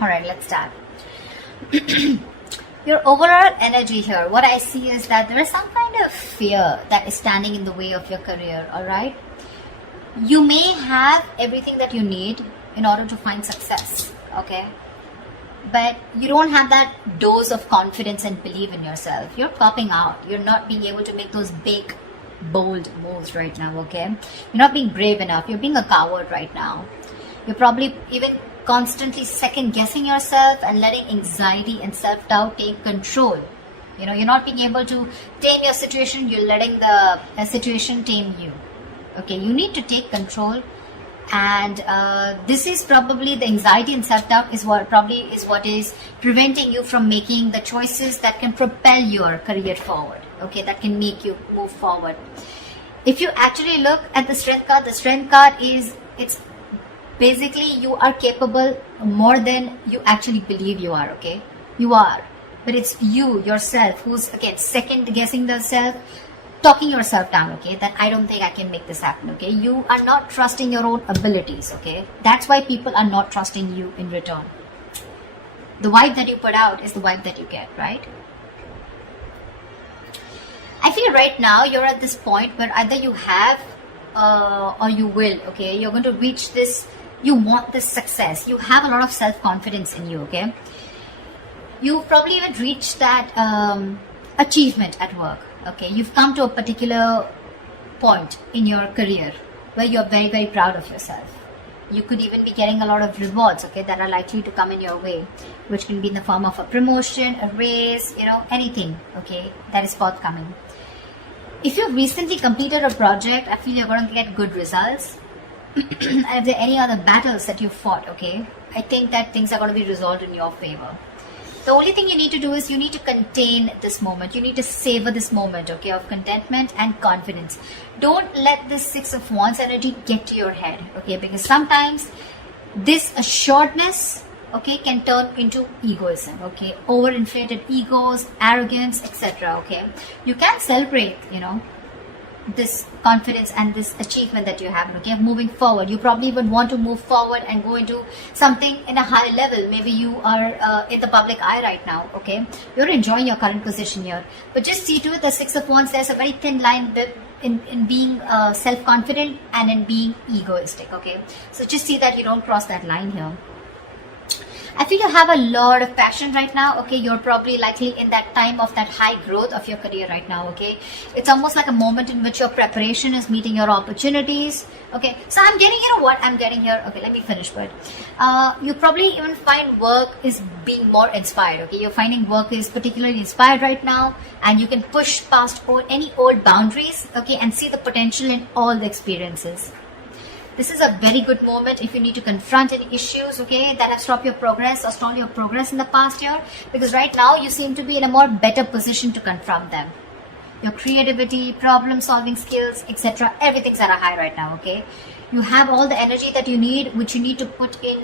All right, let's start. Your overall energy here, what I see is that there is some kind of fear that is standing in the way of your career. All right, you may have everything that you need in order to find success, okay, but you don't have that dose of confidence and belief in yourself. You're popping out. You're not being able to make those big, bold moves right now, okay? You're not being brave enough. You're being a coward right now. You're probably even constantly second guessing yourself and letting anxiety and self-doubt take control. You know, you're not being able to tame your situation. You're letting the situation tame you. Okay, you need to take control. And this is probably the anxiety and self-doubt is what is preventing you from making the choices that can propel your career forward, okay, that can make you move forward. If you actually look at the strength card is, it's basically you are capable more than you actually believe you are, okay? You are, but it's you yourself who's again second guessing the self, talking yourself down, okay, that I don't think I can make this happen, okay? You are not trusting your own abilities, okay? That's why people are not trusting you in return. The vibe that you put out is the vibe that you get, right? I feel right now you're at this point where either you have or you will, okay? You're going to reach this, you want this success. You have a lot of self-confidence in you, okay? You've probably even reached that achievement at work. Okay, you've come to a particular point in your career where you're very, very proud of yourself. You could even be getting a lot of rewards, okay, that are likely to come in your way, which can be in the form of a promotion, a raise, you know, anything, okay, that is forthcoming. If you've recently completed a project, I feel you're going to get good results. And if there are any other battles that you've fought, okay, I think that things are going to be resolved in your favor. The only thing you need to do is you need to contain this moment. You need to savor this moment, okay, of contentment and confidence. Don't let this Six of Wands energy get to your head, okay, because sometimes this assuredness, okay, can turn into egoism, okay, overinflated egos, arrogance, etc., okay. You can celebrate, you know, this confidence and this achievement that you have, okay, moving forward. You probably would want to move forward and go into something in a high level. Maybe you are in the public eye right now, okay, you're enjoying your current position here, but just see to it, the Six of Wands, there's a very thin line in being self-confident and in being egoistic, okay, so just see that you don't cross that line here. I feel you have a lot of passion right now, okay. You're probably likely in that time of that high growth of your career right now, okay. It's almost like a moment in which your preparation is meeting your opportunities, okay. So I'm getting, you know what I'm getting here, okay, let me finish, but you probably even find work is being more inspired, okay. You're finding work is particularly inspired right now, and you can push past any old boundaries, okay, and see the potential in all the experiences. This is a very good moment if you need to confront any issues, okay, that have stopped your progress or stalled your progress in the past year, because right now you seem to be in a more better position to confront them. Your creativity, problem solving skills, etc., everything's at a high right now, okay. You have all the energy that you need, which you need to put in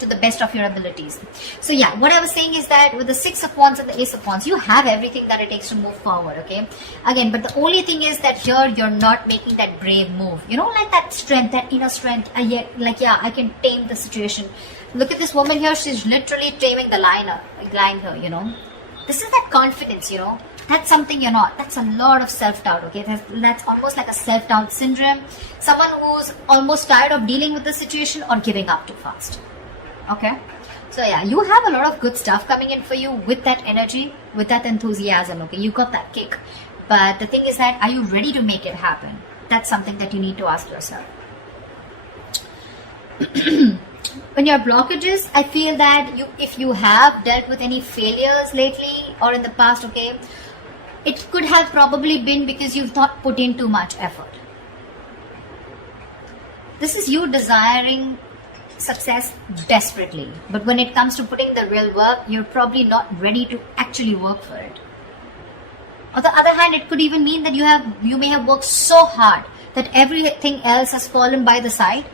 to the best of your abilities. So yeah, what I was saying is that with the Six of Wands and the Ace of Wands, you have everything that it takes to move forward, okay. Again, but the only thing is that here you're not making that brave move, you know, like that strength, that inner strength, like, yeah, I can tame the situation. Look at this woman here, she's literally taming the lion here, you know. This is that confidence, you know. That's something you're not. That's a lot of self-doubt, okay. That's almost like a self-doubt syndrome. Someone who's almost tired of dealing with the situation or giving up too fast, okay. So yeah, you have a lot of good stuff coming in for you with that energy, with that enthusiasm, okay. You got that kick, but the thing is that, are you ready to make it happen? That's something that you need to ask yourself. When your blockages, I feel that if you have dealt with any failures lately or in the past, okay, it could have probably been because you've not put in too much effort. This is you desiring success desperately, but when it comes to putting the real work, you're probably not ready to actually work for it. On the other hand, it could even mean that you may have worked so hard that everything else has fallen by the side,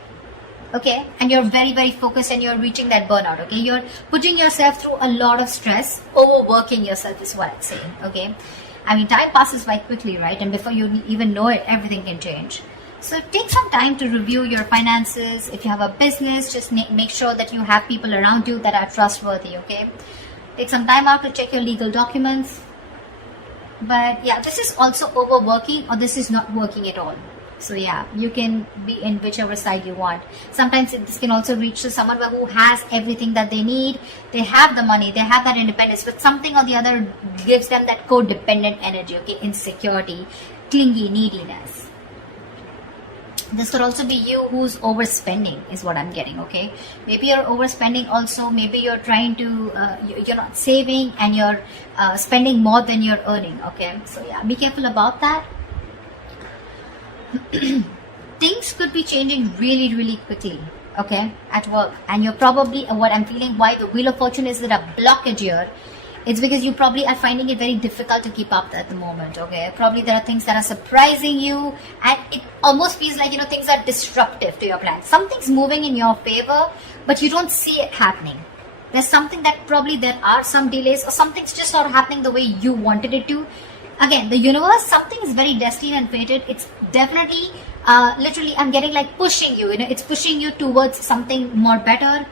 okay, and you're very, very focused and you're reaching that burnout, okay. You're putting yourself through a lot of stress, overworking yourself is what I'm saying, okay. I mean, time passes by quickly, right? And before you even know it, everything can change. So take some time to review your finances. If you have a business, just make sure that you have people around you that are trustworthy, okay? Take some time out to check your legal documents. But yeah, this is also overworking, or this is not working at all. So yeah, you can be in whichever side you want. Sometimes this can also reach to someone who has everything that they need. They have the money, they have that independence, but something or the other gives them that codependent energy, okay? Insecurity, clingy, neediness. This could also be you who's overspending, is what I'm getting, okay? Maybe you're overspending also. Maybe you're trying to, you're not saving and you're spending more than you're earning, okay? So yeah, be careful about that. Things could be changing really, really quickly, okay, at work. And you're probably, what I'm feeling, why the Wheel of Fortune is that a blockage here, it's because you probably are finding it very difficult to keep up at the moment, okay? Probably there are things that are surprising you, and it almost feels like, things are disruptive to your plans. Something's moving in your favor, but you don't see it happening. There's something that probably there are some delays, or something's just not happening the way you wanted it to. Again, the universe, something is very destined and fated. It's definitely, literally, I'm getting like pushing you, it's pushing you towards something more better.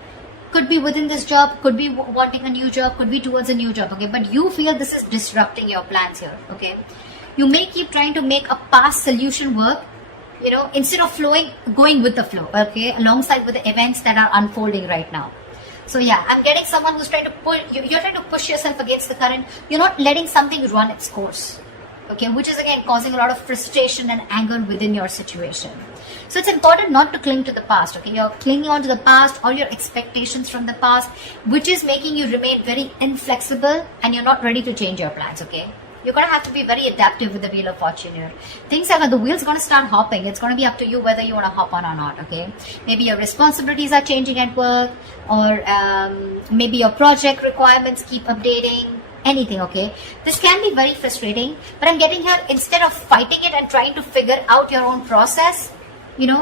Could be within this job, could be wanting a new job, could be towards a new job, okay? But you feel this is disrupting your plans here, okay? You may keep trying to make a past solution work, instead of going with the flow, okay? Alongside with the events that are unfolding right now. So yeah, I'm getting someone who's trying to pull, you're trying to push yourself against the current. You're not letting something run its course, okay? Which is again causing a lot of frustration and anger within your situation. So it's important not to cling to the past, okay? You're clinging on to the past or your expectations from the past, which is making you remain very inflexible and you're not ready to change your plans, okay? You're going to have to be very adaptive with the Wheel of Fortune here. Things are, the wheel's going to start hopping. It's going to be up to you whether you want to hop on or not, okay? Maybe your responsibilities are changing at work, or maybe your project requirements keep updating, anything, okay? This can be very frustrating, but I'm getting here, instead of fighting it and trying to figure out your own process, you're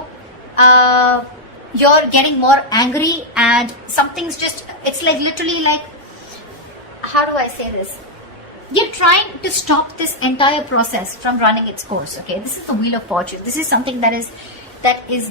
getting more angry, and something's just, it's like literally like, how do I say this? You're trying to stop this entire process from running its course, okay? This is the Wheel of Fortune. This is something that is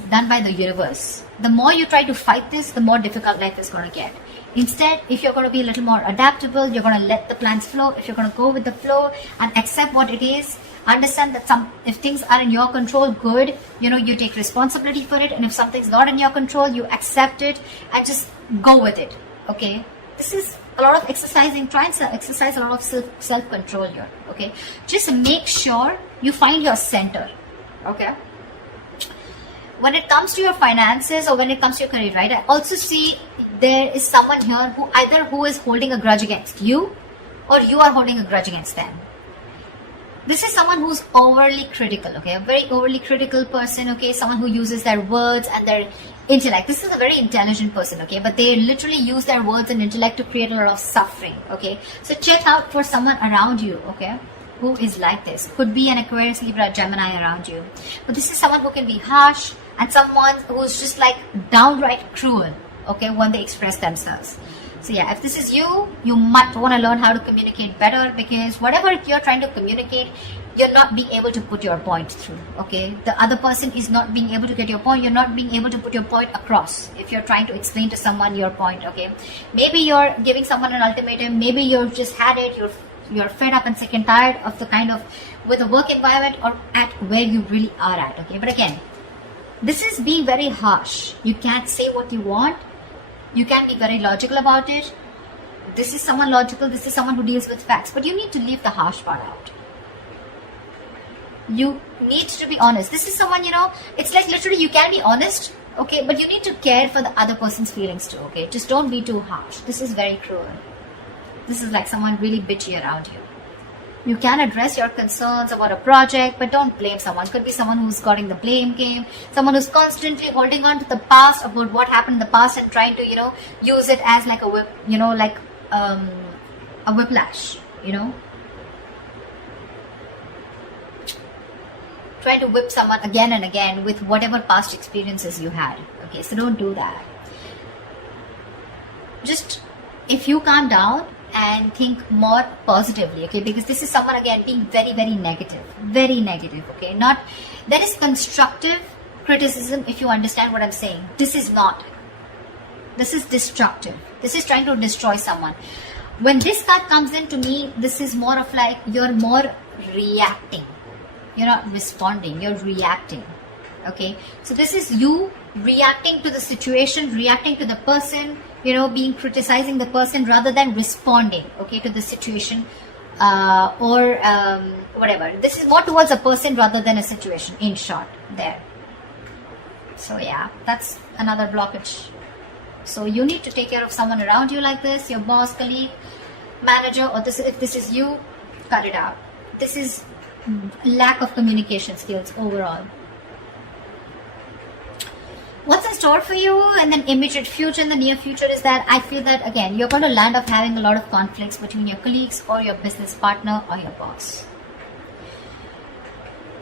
done by the universe. The more you try to fight this, the more difficult life is going to get. Instead, if you're going to be a little more adaptable, you're going to let the plans flow. If you're going to go with the flow and accept what it is, understand that if things are in your control, good, you take responsibility for it. And if something's not in your control, you accept it and just go with it, okay? This is a lot of exercising. Try and exercise a lot of self-control here, okay? Just make sure you find your center, okay? When it comes to your finances or when it comes to your career, right? I also see there is someone here who is holding a grudge against you, or you are holding a grudge against them. This is someone who's overly critical, okay? A very overly critical person, okay? Someone who uses their words and their intellect. This is a very intelligent person, okay? But they literally use their words and intellect to create a lot of suffering, okay? So check out for someone around you, okay? Who is like this. Could be an Aquarius, Libra, Gemini around you. But this is someone who can be harsh and someone who's just like downright cruel, okay? When they express themselves. So yeah, if this is you, you might want to learn how to communicate better, because whatever you're trying to communicate, you're not being able to put your point through, okay? The other person is not being able to get your point. You're not being able to put your point across if you're trying to explain to someone your point, okay? Maybe you're giving someone an ultimatum. Maybe you've just had it. You're fed up and sick and tired of the kind of, with the work environment or at where you really are at, okay? But again, this is being very harsh. You can't say what you want. You can be very logical about it. This is someone logical. This is someone who deals with facts. But you need to leave the harsh part out. You need to be honest. This is someone, it's like literally you can be honest, okay? But you need to care for the other person's feelings too, okay? Just don't be too harsh. This is very cruel. This is like someone really bitchy around you. You can address your concerns about a project, but don't blame someone. Could be someone who's got in the blame game, someone who's constantly holding on to the past, about what happened in the past, and trying to, use it as like a whip, like a whiplash, Trying to whip someone again and again with whatever past experiences you had. Okay, so don't do that. Just, if you calm down and think more positively, okay? Because this is someone, again, being very, very negative, okay? Not, that is constructive criticism, if you understand what I'm saying. This is not. This is destructive. This is trying to destroy someone. When this card comes in, to me, this is more of like, you're more reacting. You're not responding, you're reacting. Okay, so this is you reacting to the situation, reacting to the person, you know, criticizing the person rather than responding, okay, to the situation, or whatever. This is more towards a person rather than a situation, in short, there. So yeah, that's another blockage. So you need to take care of someone around you like this, your boss, colleague, manager, or this, if this is you, cut it out. This is lack of communication skills overall. What's in store for you in the immediate future, in the near future, is that I feel that, again, you're going to land up having a lot of conflicts between your colleagues or your business partner or your boss.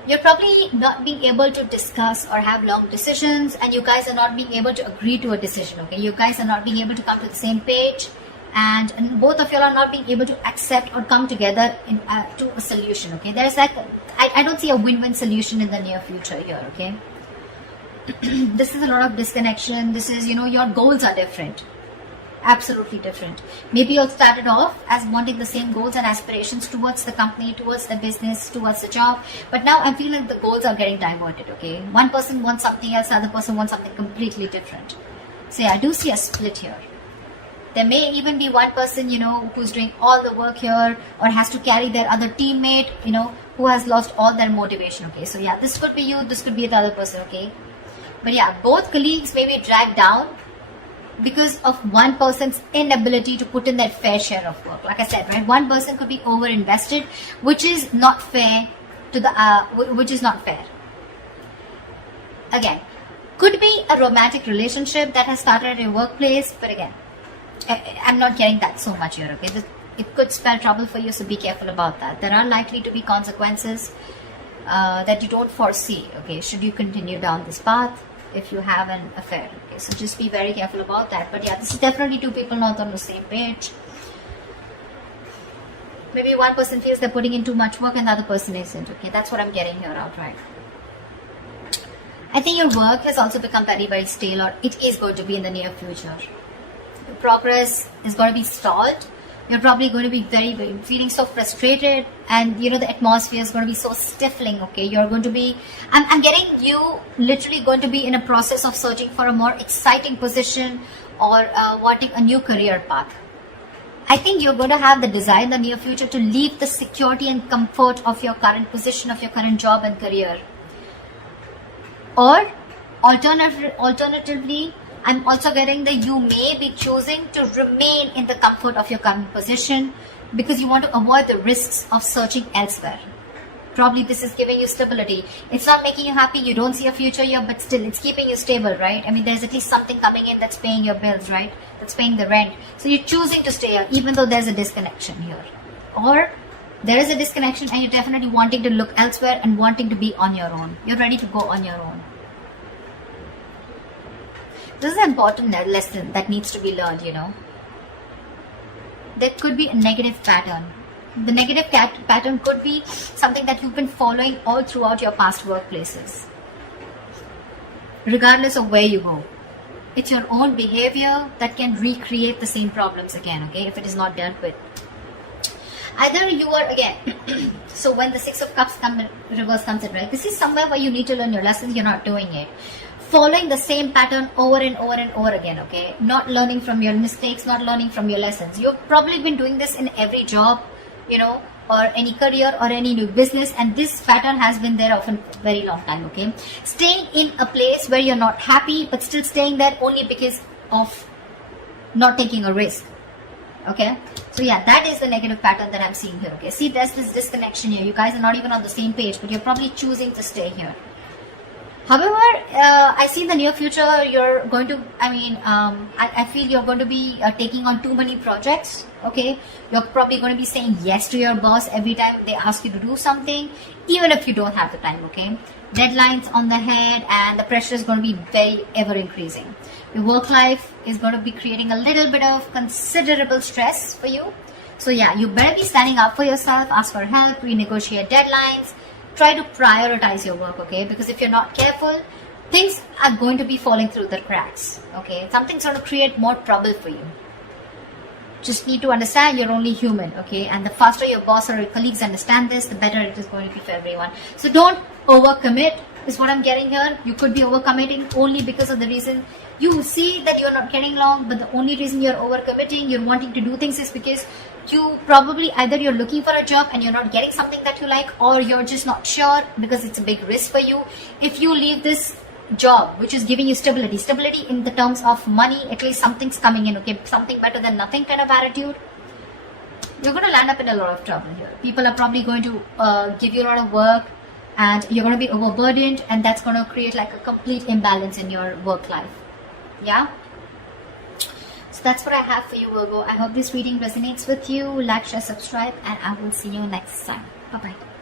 You're probably not being able to discuss or have long decisions, and you guys are not being able to agree to a decision, okay? You guys are not being able to come to the same page, and both of you are not being able to accept or come together to a solution, okay? There's like, I don't see a win-win solution in the near future here, okay? This is a lot of disconnection. This is, you know, your goals are different. Absolutely different. Maybe you started off as wanting the same goals and aspirations towards the company, towards the business, towards the job, but now I'm feeling the goals are getting diverted, okay? One person wants something else, the other person wants something completely different. So yeah, I do see a split here. There may even be one person, you know, who's doing all the work here, or has to carry their other teammate, you know, who has lost all their motivation, okay? So yeah, this could be you, this could be the other person, okay? But yeah, both colleagues may be dragged down because of one person's inability to put in that fair share of work. Like I said, right, one person could be over invested, which is not fair to the which is not fair. Again, could be a romantic relationship that has started at your workplace, but again, I'm not getting that so much here, okay? It could spell trouble for you, so be careful about that. There are likely to be consequences that you don't foresee, okay, should you continue down this path if you have an affair, okay? So just be very careful about that. But yeah, this is definitely two people not on the same page. Maybe one person feels they're putting in too much work and the other person isn't, okay? That's what I'm getting here outright. I think your work has also become very, very stale, or it is going to be in the near future. Your progress is going to be stalled. You're probably going to be very feeling so frustrated, and you know, the atmosphere is going to be so stifling, okay? You're going to be, I'm getting you literally going to be in a process of searching for a more exciting position, or wanting a new career path. I think you're going to have the desire in the near future to leave the security and comfort of your current position, of your current job and career. Or alternatively, I'm also getting that you may be choosing to remain in the comfort of your current position because you want to avoid the risks of searching elsewhere. Probably this is giving you stability. It's not making you happy, you don't see a future here, but still it's keeping you stable, right? I mean, there's at least something coming in that's paying your bills, right? That's paying the rent. So you're choosing to stay here even though there's a disconnection here. Or there is a disconnection and you're definitely wanting to look elsewhere and wanting to be on your own. You're ready to go on your own. This is an important lesson that needs to be learned, you know. There could be a negative pattern. The negative pattern could be something that you've been following all throughout your past workplaces. Regardless of where you go. It's your own behavior that can recreate the same problems again, okay, if it is not dealt with. Either you are, again, so when the Six of Cups reverse comes in, right, this is somewhere where you need to learn your lessons, you're not doing it. Following the same pattern over and over and over again, okay? Not learning from your mistakes, not learning from your lessons. You've probably been doing this in every job, you know, or any career or any new business, and this pattern has been there for a very long time, okay? Staying in a place where you're not happy, but still staying there only because of not taking a risk, okay? So yeah, that is the negative pattern that I'm seeing here, okay? See, there's this disconnection here. You guys are not even on the same page, but you're probably choosing to stay here. However, I see in the near future you're going to, I feel you're going to be taking on too many projects, okay? You're probably going to be saying yes to your boss every time they ask you to do something, even if you don't have the time, okay? Deadlines on the head, and the pressure is going to be very ever increasing. Your work life is going to be creating a little bit of considerable stress for you. So yeah, you better be standing up for yourself, ask for help, renegotiate deadlines, try to prioritize your work, okay? Because if you're not careful, things are going to be falling through the cracks, okay? Something's going to create more trouble for you. Just need to understand you're only human, okay? And the faster your boss or your colleagues understand this, the better it is going to be for everyone. So don't overcommit is what I'm getting here. You could be overcommitting only because of the reason you see that you're not getting along, but the only reason you're overcommitting, you're wanting to do things is because you probably either you're looking for a job and you're not getting something that you like, or you're just not sure because it's a big risk for you. If you leave this job which is giving you stability in the terms of money, at least something's coming in, okay, something better than nothing kind of attitude, you're going to land up in a lot of trouble here. People are probably going to give you a lot of work and you're going to be overburdened, and that's going to create like a complete imbalance in your work life. Yeah, so that's what I have for you, Virgo. I hope this reading resonates with you. Like, share, subscribe, and I will see you next time. Bye bye.